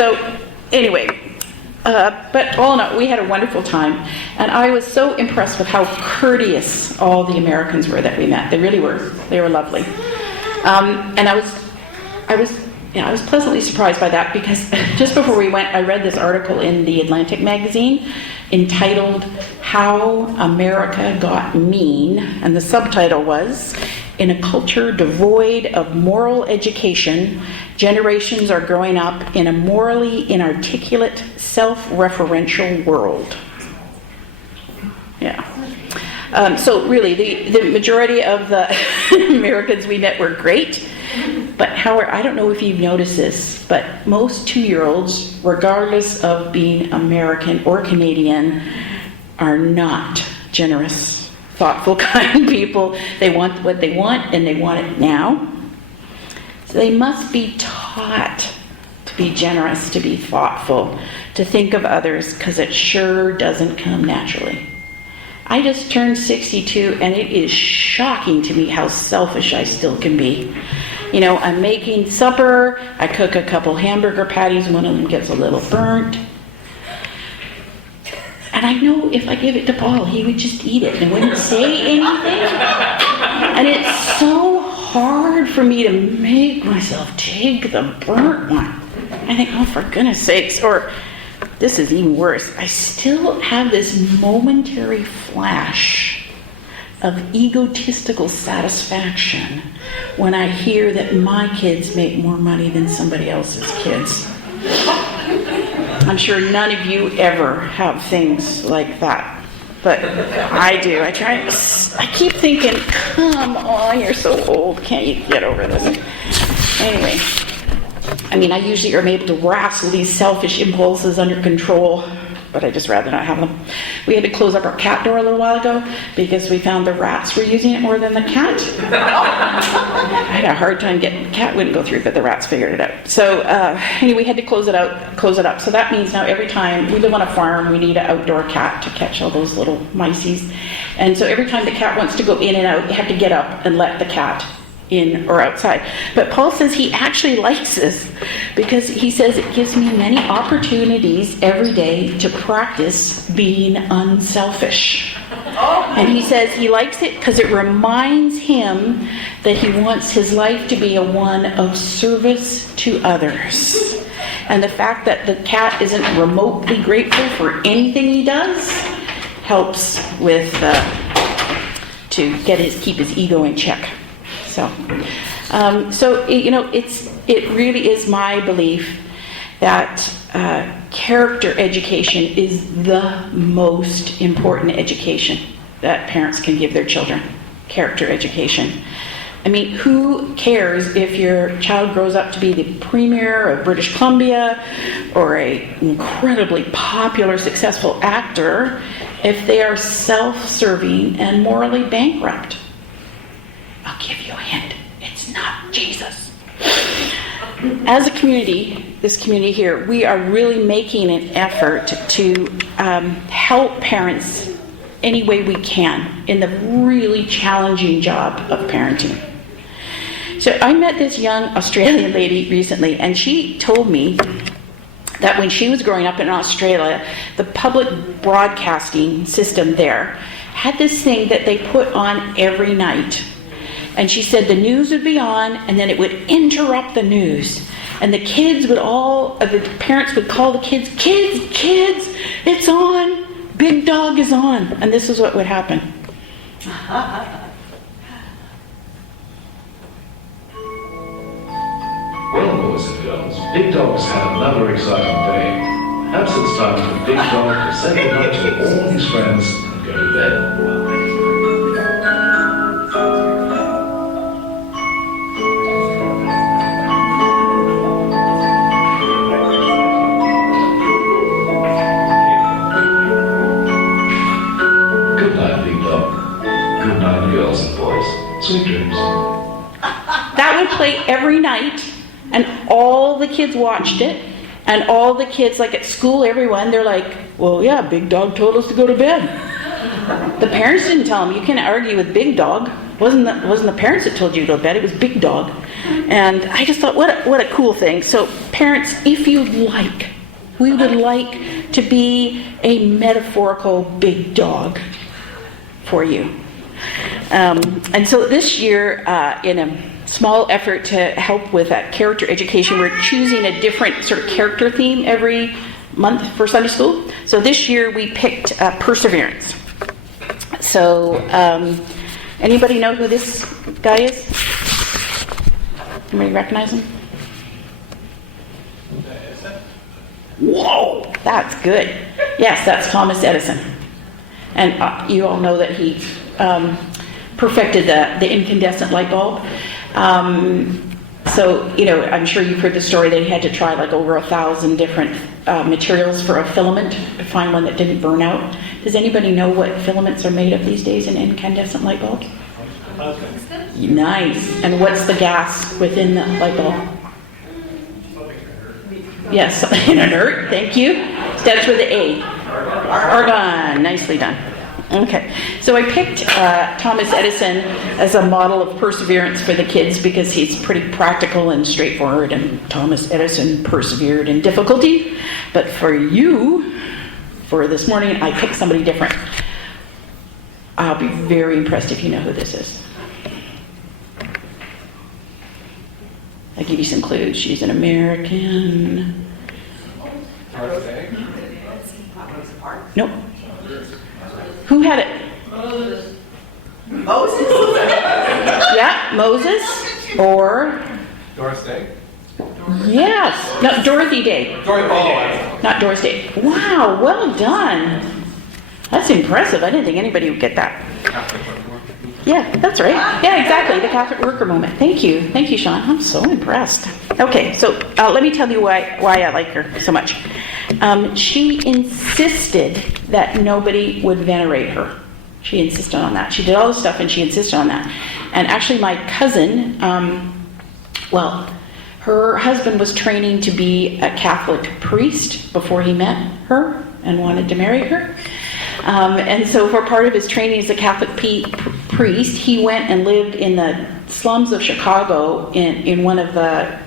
So, anyway, but all in all, we had a wonderful time, and I was so impressed with how courteous all the Americans were that we met. They really were. They were lovely, and I was pleasantly surprised by that, because just before we went, I read this article in the Atlantic magazine entitled "How America Got Mean," and the subtitle was, "In a culture devoid of moral education, generations are growing up in a morally inarticulate, self-referential world." Yeah. So really, the majority of the Americans we met were great. But Howard, I don't know if you've noticed this, but most 2-year-olds, regardless of being American or Canadian, are not generous, thoughtful, kind people. They want what they want, and they want it now. So they must be taught to be generous, to be thoughtful, to think of others, because it sure doesn't come naturally. I just turned 62, and it is shocking to me how selfish I still can be. You know, I'm making supper, I cook a couple hamburger patties, one of them gets a little burnt. And I know if I give it to Paul, he would just eat it and wouldn't say anything. And it's so hard for me to make myself take the burnt one. I think, oh, for goodness sakes. Or, this is even worse, I still have this momentary flash of egotistical satisfaction when I hear that my kids make more money than somebody else's kids. I'm sure none of you ever have things like that, but I do. I keep thinking, come on, you're so old, can't you get over this? Anyway, I mean, I usually am able to wrestle these selfish impulses under control, but I just rather not have them. We had to close up our cat door a little while ago because we found the rats were using it more than the cat. I had a hard time getting the cat wouldn't go through, but the rats figured it out. So anyway, we had to close it up. So that means now every time we live on a farm, we need an outdoor cat to catch all those little miceys. And so every time the cat wants to go in and out, you have to get up and let the cat in or outside. But Paul says he actually likes this because he says it gives me many opportunities every day to practice being unselfish. And he says he likes it because it reminds him that he wants his life to be a one of service to others. And the fact that the cat isn't remotely grateful for anything he does helps with to keep his ego in check. So it really is my belief that character education is the most important education that parents can give their children. Character education. I mean, who cares if your child grows up to be the premier of British Columbia or an incredibly popular, successful actor if they are self-serving and morally bankrupt? I'll give you a hint. It's not Jesus. As a community, this community here, we are really making an effort to help parents any way we can in the really challenging job of parenting. So I met this young Australian lady recently, and she told me that when she was growing up in Australia, the public broadcasting system there had this thing that they put on every night. And she said the news would be on, and then it would interrupt the news. And the parents would call the kids, kids, it's on, Big Dog is on. And this is what would happen. Well, boys and girls, Big Dog's had another exciting day. Perhaps it's time for Big Dog to say goodnight to all his friends and go to bed. Good night, Big Dog. Good night, girls and boys. Sweet dreams. That would play every night. And all the kids watched it, and all the kids, like at school, everyone, they're like, well, yeah, Big Dog told us to go to bed. The parents didn't tell them. You can't argue with Big Dog. It wasn't the parents that told you to go to bed, it was Big Dog. And I just thought, what a cool thing. So parents, if you'd like, we would like to be a metaphorical big dog for you. And so this year, in a small effort to help with that character education, we're choosing a different sort of character theme every month for Sunday school. So this year we picked Perseverance. So anybody know who this guy is? Anybody recognize him? Whoa, that's good. Yes, that's Thomas Edison. And you all know that he perfected the incandescent light bulb. So, I'm sure you've heard the story that he had to try like over 1,000 different materials for a filament to find one that didn't burn out. Does anybody know what filaments are made of these days in incandescent light bulbs? Nice. And what's the gas within the light bulb? Yes, inert. Thank you. That's with the A. Argon. Nicely done. Okay, so I picked Thomas Edison as a model of perseverance for the kids because he's pretty practical and straightforward, and Thomas Edison persevered in difficulty. But for you, for this morning, I picked somebody different. I'll be very impressed if you know who this is. I'll give you some clues. She's an American. Nope. Who had it? Moses? Yeah, Moses or... Doris Day? Yes. No, Dorothy Day. Not Doris Day. Wow, well done. That's impressive. I didn't think anybody would get that. Yeah, that's right. Yeah, exactly. The Catholic worker moment. Thank you. Thank you, Sean. I'm so impressed. Okay, so let me tell you why I like her so much. She insisted that nobody would venerate her. She insisted on that. She did all the stuff and she insisted on that. And actually my cousin, her husband was training to be a Catholic priest before he met her and wanted to marry her. And so for part of his training as a Catholic priest, he went and lived in the slums of Chicago in one of the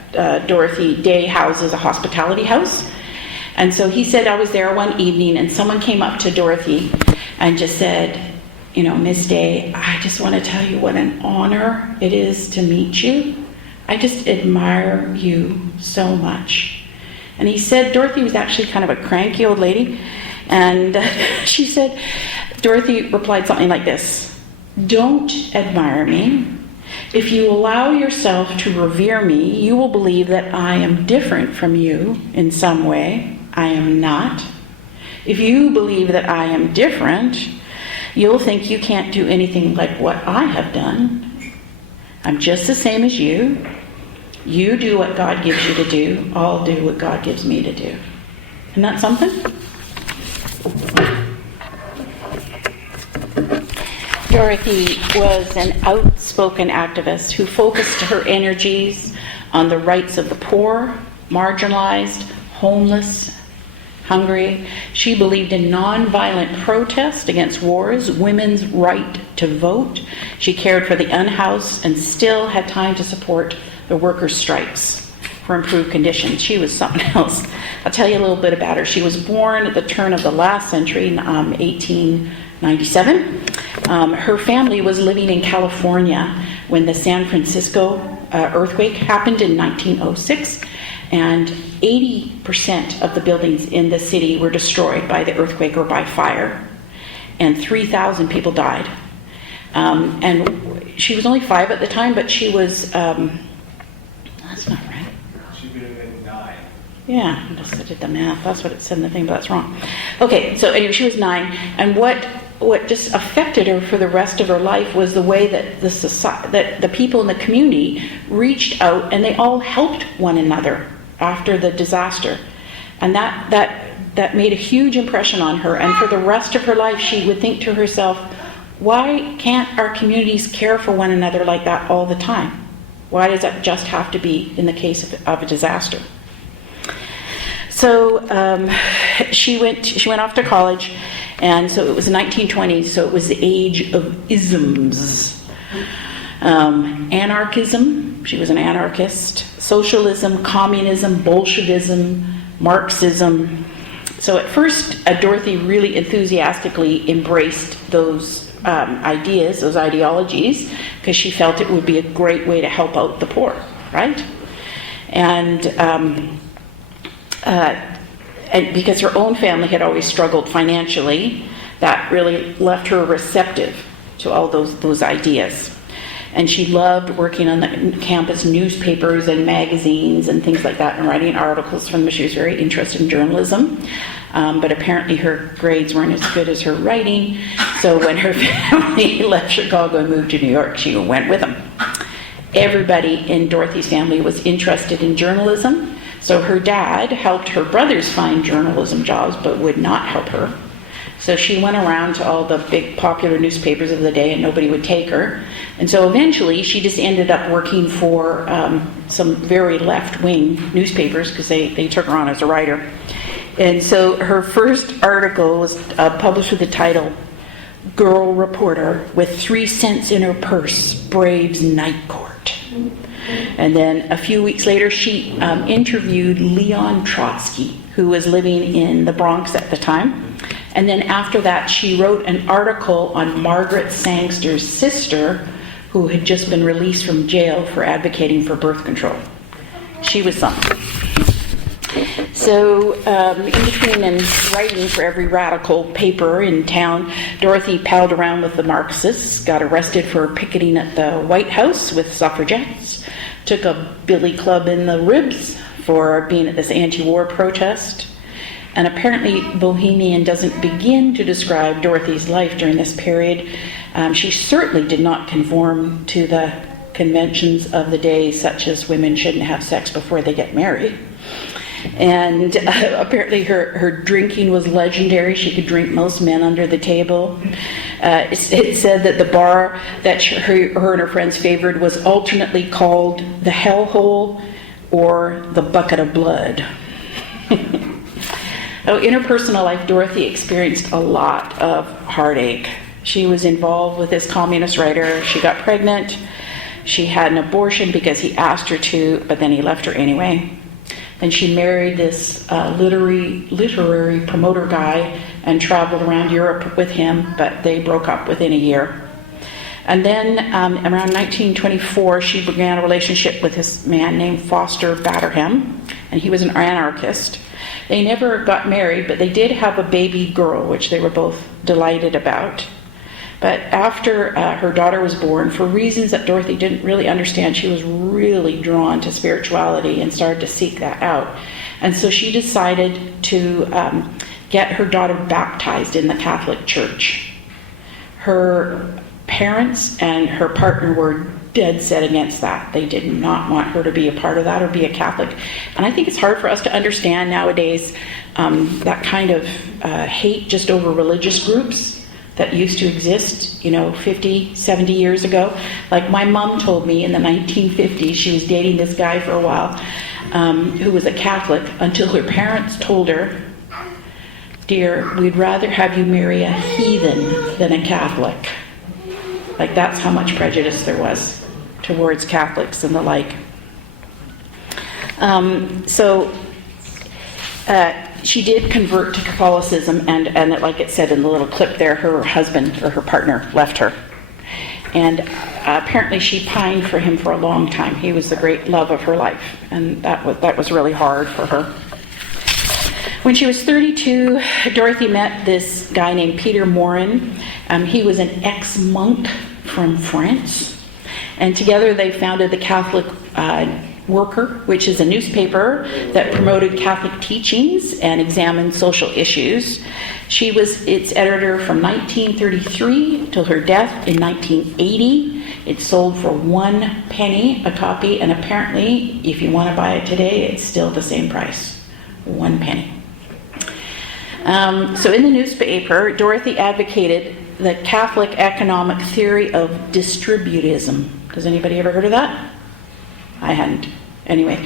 Dorothy Day houses, a hospitality house. And so he said, I was there one evening and someone came up to Dorothy and just said, Miss Day, I just want to tell you what an honor it is to meet you. I just admire you so much. And he said Dorothy was actually kind of a cranky old lady. And she said, Dorothy replied something like this: don't admire me. If you allow yourself to revere me, you will believe that I am different from you in some way. I am not. If you believe that I am different, you'll think you can't do anything like what I have done. I'm just the same as you. You do what God gives you to do. I'll do what God gives me to do. Isn't that something? Dorothy was an outspoken activist who focused her energies on the rights of the poor, marginalized, homeless, hungry. She believed in nonviolent protest against wars, women's right to vote. She cared for the unhoused and still had time to support the workers' strikes for improved conditions. She was something else. I'll tell you a little bit about her. She was born at the turn of the last century, in 1897. Her family was living in California when the San Francisco earthquake happened in 1906, and 80% of the buildings in the city were destroyed by the earthquake or by fire, and 3,000 people died. And she was only 5 at the time, but she was, that's not right. She would have been 9. Yeah, I just did the math. That's what it said in the thing, but that's wrong. Okay, so anyway, she was 9, and what just affected her for the rest of her life was the way that the people in the community reached out and they all helped one another after the disaster, and that made a huge impression on her. And for the rest of her life, she would think to herself, why can't our communities care for one another like that all the time? Why does that just have to be in the case of a disaster? So she went off to college, and so it was the 1920s, so it was the age of isms. Anarchism, she was an anarchist. socialism, communism, Bolshevism, Marxism. So at first, Dorothy really enthusiastically embraced those ideas, those ideologies, because she felt it would be a great way to help out the poor, right? And because her own family had always struggled financially, that really left her receptive to all those ideas. And she loved working on the campus newspapers and magazines and things like that and writing articles from them. She was very interested in journalism. But apparently her grades weren't as good as her writing. So when her family left Chicago and moved to New York, she went with them. Everybody in Dorothy's family was interested in journalism. So her dad helped her brothers find journalism jobs, but would not help her. So she went around to all the big popular newspapers of the day and nobody would take her. And so eventually she just ended up working for some very left-wing newspapers because they took her on as a writer. And so her first article was published with the title, "Girl Reporter with 3 cents in her purse braves night court." And then a few weeks later she interviewed Leon Trotsky, who was living in the Bronx at the time. And then after that, she wrote an article on Margaret Sangster's sister, who had just been released from jail for advocating for birth control. She was something. So in between and writing for every radical paper in town, Dorothy palled around with the Marxists, got arrested for picketing at the White House with suffragettes, took a billy club in the ribs for being at this anti-war protest. And apparently Bohemian doesn't begin to describe Dorothy's life during this period. She certainly did not conform to the conventions of the day, such as women shouldn't have sex before they get married. And apparently her drinking was legendary. She could drink most men under the table. It said that the bar that her and her friends favored was alternately called the hellhole or the bucket of blood. In her personal life, Dorothy experienced a lot of heartache. She was involved with this communist writer. She got pregnant. She had an abortion because he asked her to, but then he left her anyway. Then she married this literary promoter guy and traveled around Europe with him, but they broke up within a year. And then around 1924, she began a relationship with this man named Foster Batterham, and he was an anarchist. They never got married, but they did have a baby girl, which they were both delighted about. But after her daughter was born, for reasons that Dorothy didn't really understand, she was really drawn to spirituality and started to seek that out. And so she decided to get her daughter baptized in the Catholic Church. Her parents and her partner were dead set against that. They did not want her to be a part of that or be a Catholic. And I think it's hard for us to understand nowadays that kind of hate just over religious groups that used to exist, 50, 70 years ago. Like my mom told me in the 1950s, she was dating this guy for a while who was a Catholic until her parents told her, "Dear, we'd rather have you marry a heathen than a Catholic." Like that's how much prejudice there was towards Catholics and the like. She did convert to Catholicism, and like it said in the little clip there, her husband or her partner left her. And apparently she pined for him for a long time. He was the great love of her life, and that was really hard for her. When she was 32, Dorothy met this guy named Peter Morin. He was an ex-monk from France, and together they founded the Catholic Worker, which is a newspaper that promoted Catholic teachings and examined social issues. She was its editor from 1933 till her death in 1980. It sold for 1 penny a copy, and apparently, if you want to buy it today, it's still the same price, 1 penny. So in the newspaper, Dorothy advocated the Catholic economic theory of distributism. Has anybody ever heard of that? I hadn't. Anyway,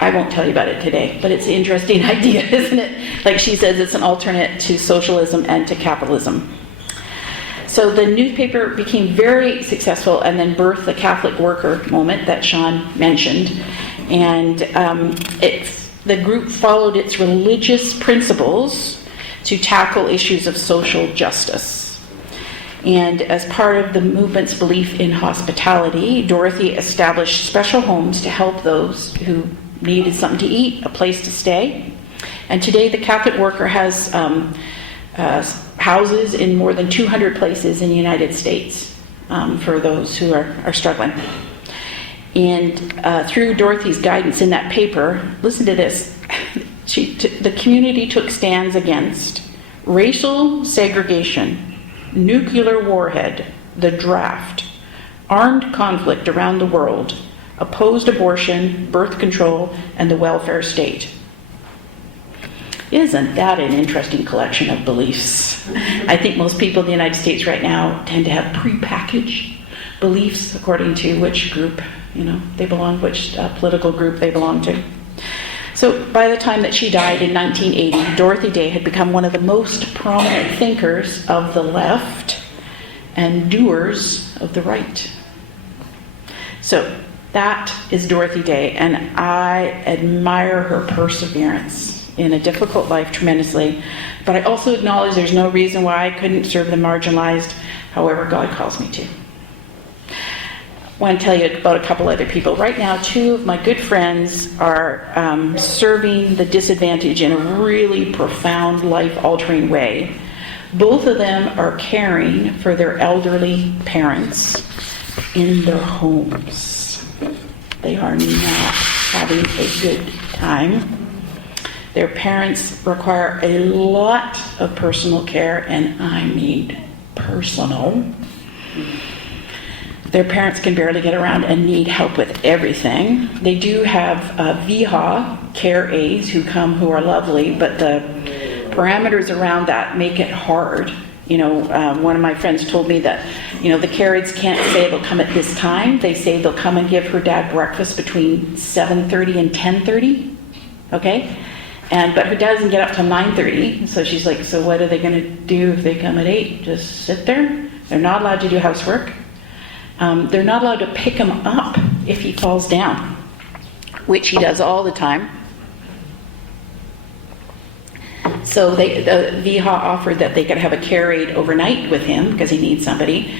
I won't tell you about it today, but it's an interesting idea, isn't it? Like she says, it's an alternate to socialism and to capitalism. So the newspaper became very successful and then birthed the Catholic worker moment that Sean mentioned. And the group followed its religious principles to tackle issues of social justice. And as part of the movement's belief in hospitality, Dorothy established special homes to help those who needed something to eat, a place to stay. And today the Catholic worker has houses in more than 200 places in the United States for those who are struggling. And through Dorothy's guidance in that paper, listen to this, the community took stands against racial segregation, nuclear warhead, the draft, armed conflict around the world, opposed abortion, birth control, and the welfare state. Isn't that an interesting collection of beliefs? I think most people in the United States right now tend to have prepackaged beliefs according to which group, they belong, which political group they belong to. So by the time that she died in 1980, Dorothy Day had become one of the most prominent thinkers of the left and doers of the right. So that is Dorothy Day, and I admire her perseverance in a difficult life tremendously, but I also acknowledge there's no reason why I couldn't serve the marginalized however God calls me to. I want to tell you about a couple other people. Right now, two of my good friends are serving the disadvantaged in a really profound, life-altering way. Both of them are caring for their elderly parents in their homes. They are not having a good time. Their parents require a lot of personal care, and I mean personal. Their parents can barely get around and need help with everything. They do have VHA care aides who are lovely, but the parameters around that make it hard. One of my friends told me that, the care aides can't say they'll come at this time. They say they'll come and give her dad breakfast between 7:30 and 10:30. Okay? But her dad doesn't get up till 9:30. So she's like, so what are they going to do if they come at 8? Just sit there? They're not allowed to do housework. They're not allowed to pick him up if he falls down, which he does all the time. So the VHA offered that they could have a care aide overnight with him because he needs somebody.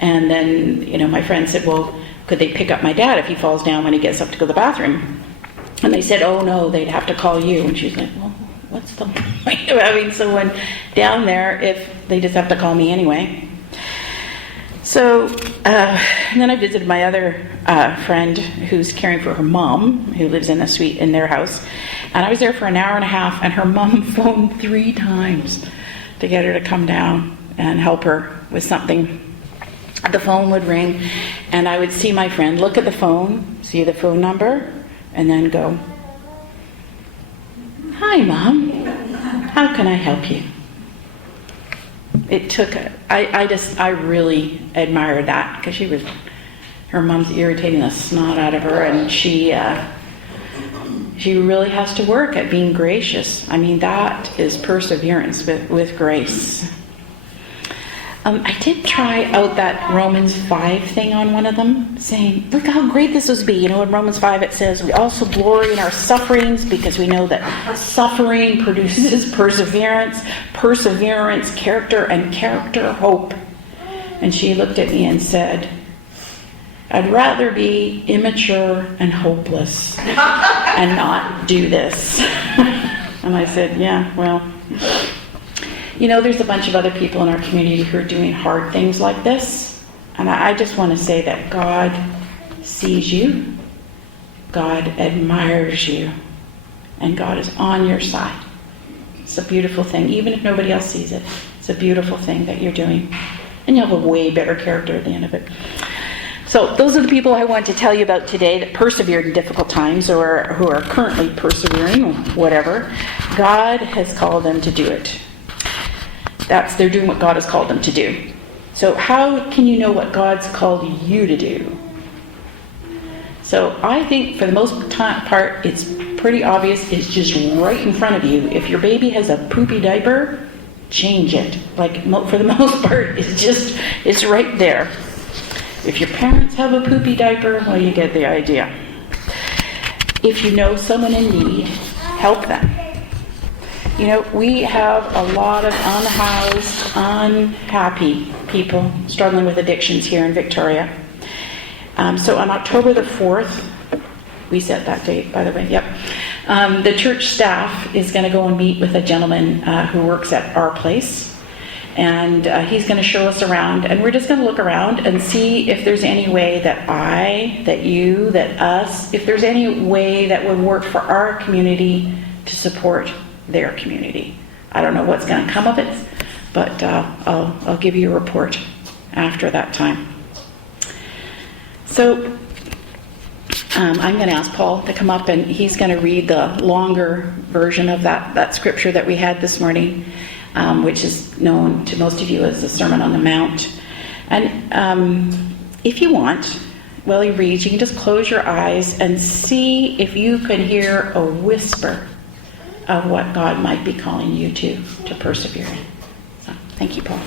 And then, my friend said, well, could they pick up my dad if he falls down when he gets up to go to the bathroom? And they said, oh no, they'd have to call you. And she's like, well, what's the point of having someone down there if they just have to call me anyway? So, and then I visited my other friend who's caring for her mom, who lives in a suite in their house. And I was there for an hour and a half, and her mom phoned 3 times to get her to come down and help her with something. The phone would ring, and I would see my friend look at the phone, see the phone number, and then go, hi, Mom, how can I help you? It took, I really admired that, because her mom's irritating the snot out of her, and she really has to work at being gracious. I mean, that is perseverance with grace. I did try out that Romans 5 thing on one of them, saying, look how great this would be. In Romans 5 it says, we also glory in our sufferings because we know that suffering produces perseverance, perseverance, character, and character, hope. And she looked at me and said, I'd rather be immature and hopeless and not do this. And I said, yeah, well... there's a bunch of other people in our community who are doing hard things like this. And I just want to say that God sees you, God admires you, and God is on your side. It's a beautiful thing. Even if nobody else sees it, it's a beautiful thing that you're doing. And you'll have a way better character at the end of it. So those are the people I want to tell you about today that persevered in difficult times or who are currently persevering or whatever. God has called them to do it. They're doing what God has called them to do. So how can you know what God's called you to do? So I think for the most part, it's pretty obvious. It's just right in front of you. If your baby has a poopy diaper, change it. Like, for the most part, it's right there. If your parents have a poopy diaper, well, you get the idea. If you know someone in need, help them. You know, we have a lot of unhoused, unhappy people struggling with addictions here in Victoria. So on October the 4th, we set that date, by the way, yep. The church staff is going to go and meet with a gentleman who works at our place. And he's going to show us around. And we're just going to look around and see if there's any way that us, if there's any way that would work for our community to support their community. I don't know what's going to come of it, but I'll give you a report after that time. So I'm going to ask Paul to come up, and he's going to read the longer version of that scripture that we had this morning, which is known to most of you as the Sermon on the Mount. And if you want, while he reads, you can just close your eyes and see if you could hear a whisper of what God might be calling you to persevere in. So, thank you, Paul.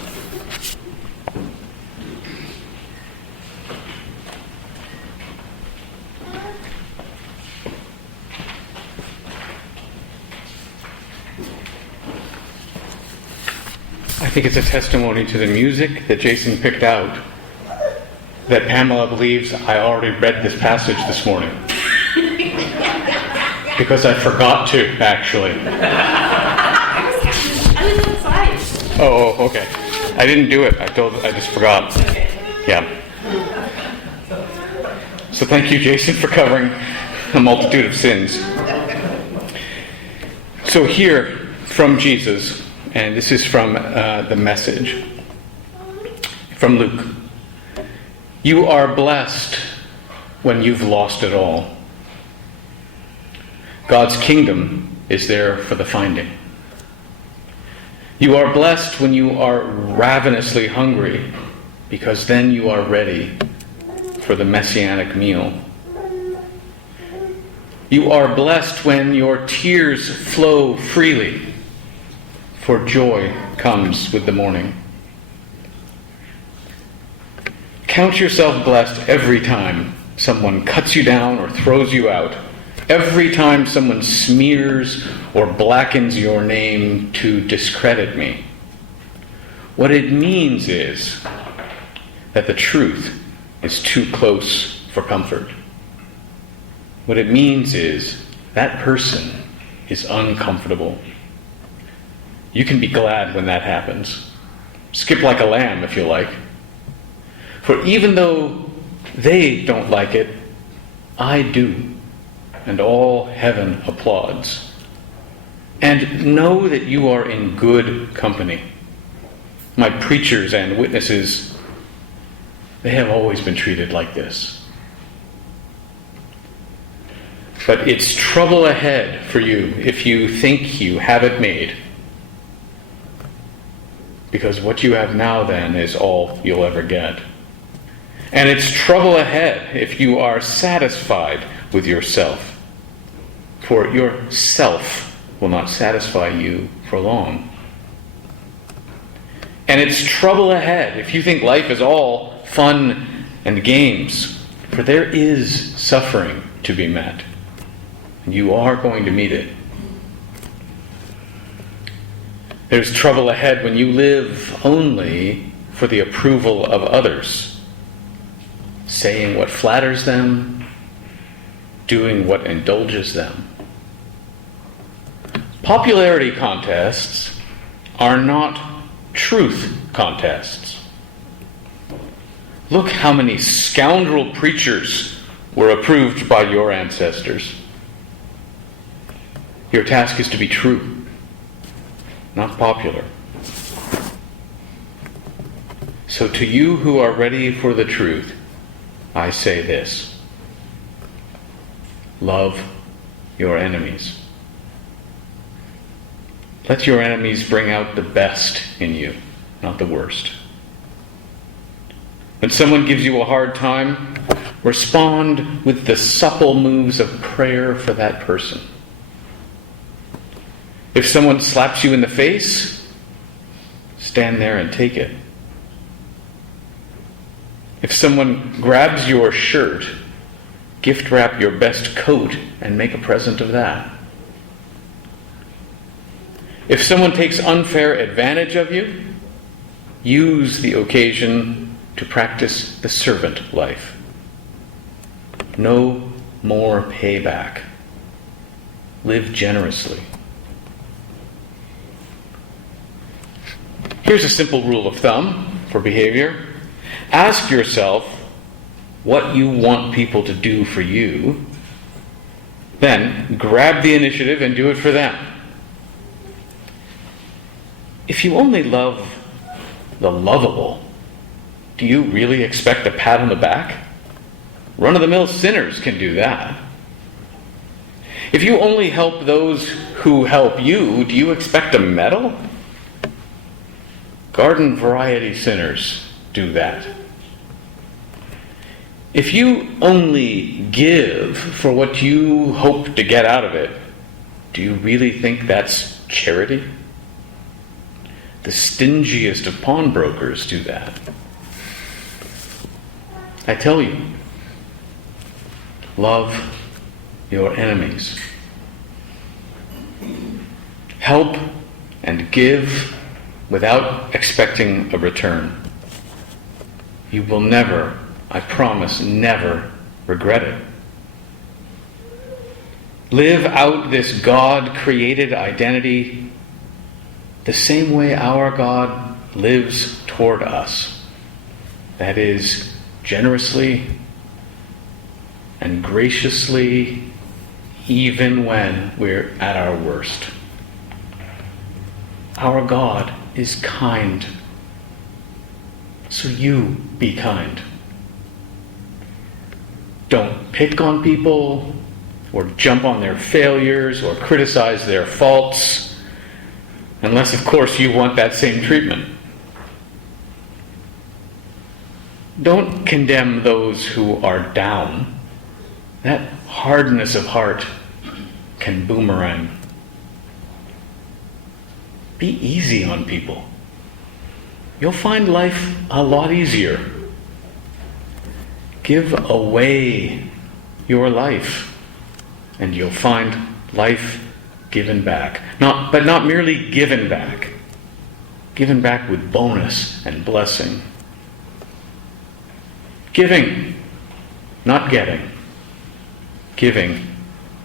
I think it's a testimony to the music that Jason picked out that Pamela believes I already read this passage this morning. Because I forgot to, actually. I was outside. Oh, okay. I didn't do it. I just forgot. Okay. Yeah. So thank you, Jason, for covering a multitude of sins. So here, from Jesus, and this is from the Message, from Luke. You are blessed when you've lost it all. God's kingdom is there for the finding. You are blessed when you are ravenously hungry, because then you are ready for the messianic meal. You are blessed when your tears flow freely, for joy comes with the morning. Count yourself blessed every time someone cuts you down or throws you out. Every time someone smears or blackens your name to discredit me. What it means is that the truth is too close for comfort. What it means is that person is uncomfortable. You can be glad when that happens. Skip like a lamb if you like. For even though they don't like it, I do. And all heaven applauds. And know that you are in good company. My preachers and witnesses, they have always been treated like this. But it's trouble ahead for you if you think you have it made. Because what you have now then is all you'll ever get. And it's trouble ahead if you are satisfied with yourself. For yourself will not satisfy you for long. And it's trouble ahead if you think life is all fun and games. For there is suffering to be met. And you are going to meet it. There's trouble ahead when you live only for the approval of others. Saying what flatters them, doing what indulges them. Popularity contests are not truth contests. Look how many scoundrel preachers were approved by your ancestors. Your task is to be true, not popular. So to you who are ready for the truth, I say this: love your enemies. Let your enemies bring out the best in you, not the worst. When someone gives you a hard time, respond with the supple moves of prayer for that person. If someone slaps you in the face, stand there and take it. If someone grabs your shirt, gift wrap your best coat and make a present of that. If someone takes unfair advantage of you, use the occasion to practice the servant life. No more payback. Live generously. Here's a simple rule of thumb for behavior. Ask yourself what you want people to do for you. Then grab the initiative and do it for them. If you only love the lovable, do you really expect a pat on the back? Run-of-the-mill sinners can do that. If you only help those who help you, do you expect a medal? Garden variety sinners do that. If you only give for what you hope to get out of it, do you really think that's charity? The stingiest of pawnbrokers do that. I tell you, love your enemies. Help and give without expecting a return. You will never, I promise, never regret it. Live out this God-created identity the same way our God lives toward us. That is, generously and graciously, even when we're at our worst. Our God is kind. So you be kind. Don't pick on people, or jump on their failures, or criticize their faults, unless, of course, you want that same treatment. Don't condemn those who are down. That hardness of heart can boomerang. Be easy on people. You'll find life a lot easier. Give away your life, and you'll find life given back. But not merely given back. Given back with bonus and blessing. Giving, not getting. Giving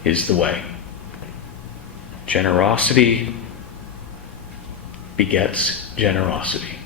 is the way. Generosity begets generosity.